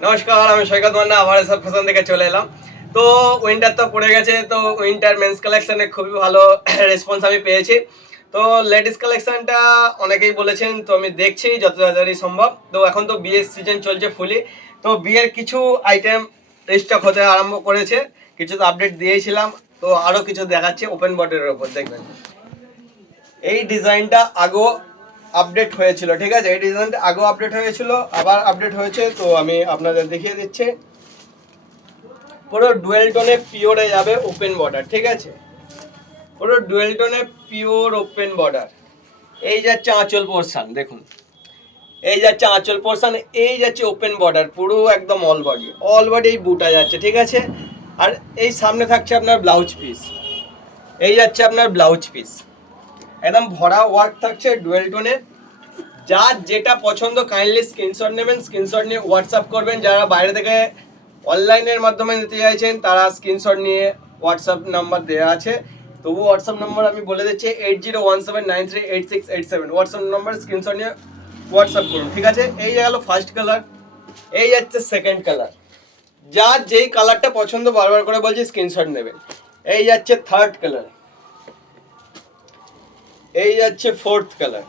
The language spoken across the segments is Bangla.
নমস্কার, আমি সৈকত মান্না আবার এসব ফ্যাশন থেকে চলে এলাম। তো উইন্টার তো পড়ে গেছে, তো উইন্টার মেন্স কালেকশনে খুবই ভালো রেসপন্স আমি পেয়েছি। তো লেডিস কালেকশনটা অনেকেই বলেছেন, তো আমি দেখছি যত তাড়াতাড়ি সম্ভব। তো এখন তো বিয়ের সিজন চলছে ফুলি, তো বিয়ের কিছু আইটেম স্টক হতে আরম্ভ করেছে। কিছু তো আপডেট দিয়েছিলাম, তো আরও কিছু দেখাচ্ছে ওপেন বটের ওপর দেখবেন। এই ডিজাইনটা আগেও আপডেট হয়েছিল, ঠিক আছে, এই ডিজাইনটা আগেও আপডেট হয়েছিল, আবার আপডেট হয়েছে, তো আমি আপনাদের দেখিয়ে দিচ্ছি। পুরো ডুয়েল টোনে পিওরে যাবে ওপেন বর্ডার, ঠিক আছে, পুরো ডুয়েল টোনে পিওর ওপেন বর্ডার। এই যাচ্ছে আঁচল পোর্শন, দেখুন এই যাচ্ছে আঁচল পোর্শন, এই যাচ্ছে ওপেন বর্ডার, পুরো একদম অল বডি এই বুটা যাচ্ছে, ঠিক আছে। আর এই সামনে থাকছে আপনার ব্লাউজ পিস, এই যাচ্ছে আপনার ব্লাউজ পিস, একদম ভরা ওয়ার্ক থাকছে ডুয়েল টোনে। যার যেটা পছন্দ কাইন্ডলি স্ক্রিনশট নেবেন, স্ক্রিনশট নিয়ে হোয়াটসঅ্যাপ করবেন। যারা বাইরে থেকে অনলাইনের মাধ্যমে নিতে চাইছেন তারা স্ক্রিনশট নিয়ে হোয়াটসঅ্যাপ নাম্বার দেওয়া আছে, তবু হোয়াটসঅ্যাপ নাম্বার আমি বলে দিচ্ছি 8017938687। হোয়াটসঅ্যাপ নাম্বার স্ক্রিনশট নিয়ে হোয়াটসঅ্যাপ করুন, ঠিক আছে। এই গেল ফার্স্ট কালার, এই যাচ্ছে সেকেন্ড কালার। যার যেই কালারটা পছন্দ বারবার করে বলছি স্ক্রিনশট নেবেন। এই যাচ্ছে থার্ড কালার, এই যাচ্ছে ফোর্থ কালার,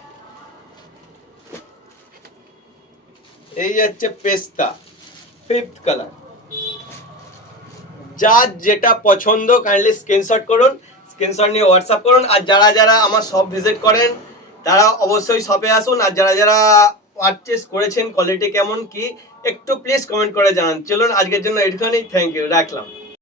এই যাচ্ছে পেস্তা ফিফথ কালার। যার যেটা পছন্দ কাইন্ডলি স্ক্রিনশট করুন, স্ক্রিনশট নিয়ে হোয়াটসঅ্যাপ করুন। আর যারা যারা আমার শপ ভিজিট করেন তারা অবশ্যই শপে আসুন। আর যারা যারা পারচেস করেছেন কোয়ালিটি কেমন কি একটু প্লিজ কমেন্ট করে জানান। চলুন আজকের জন্য এইটুখানি, থ্যাংক ইউ, রাখলাম।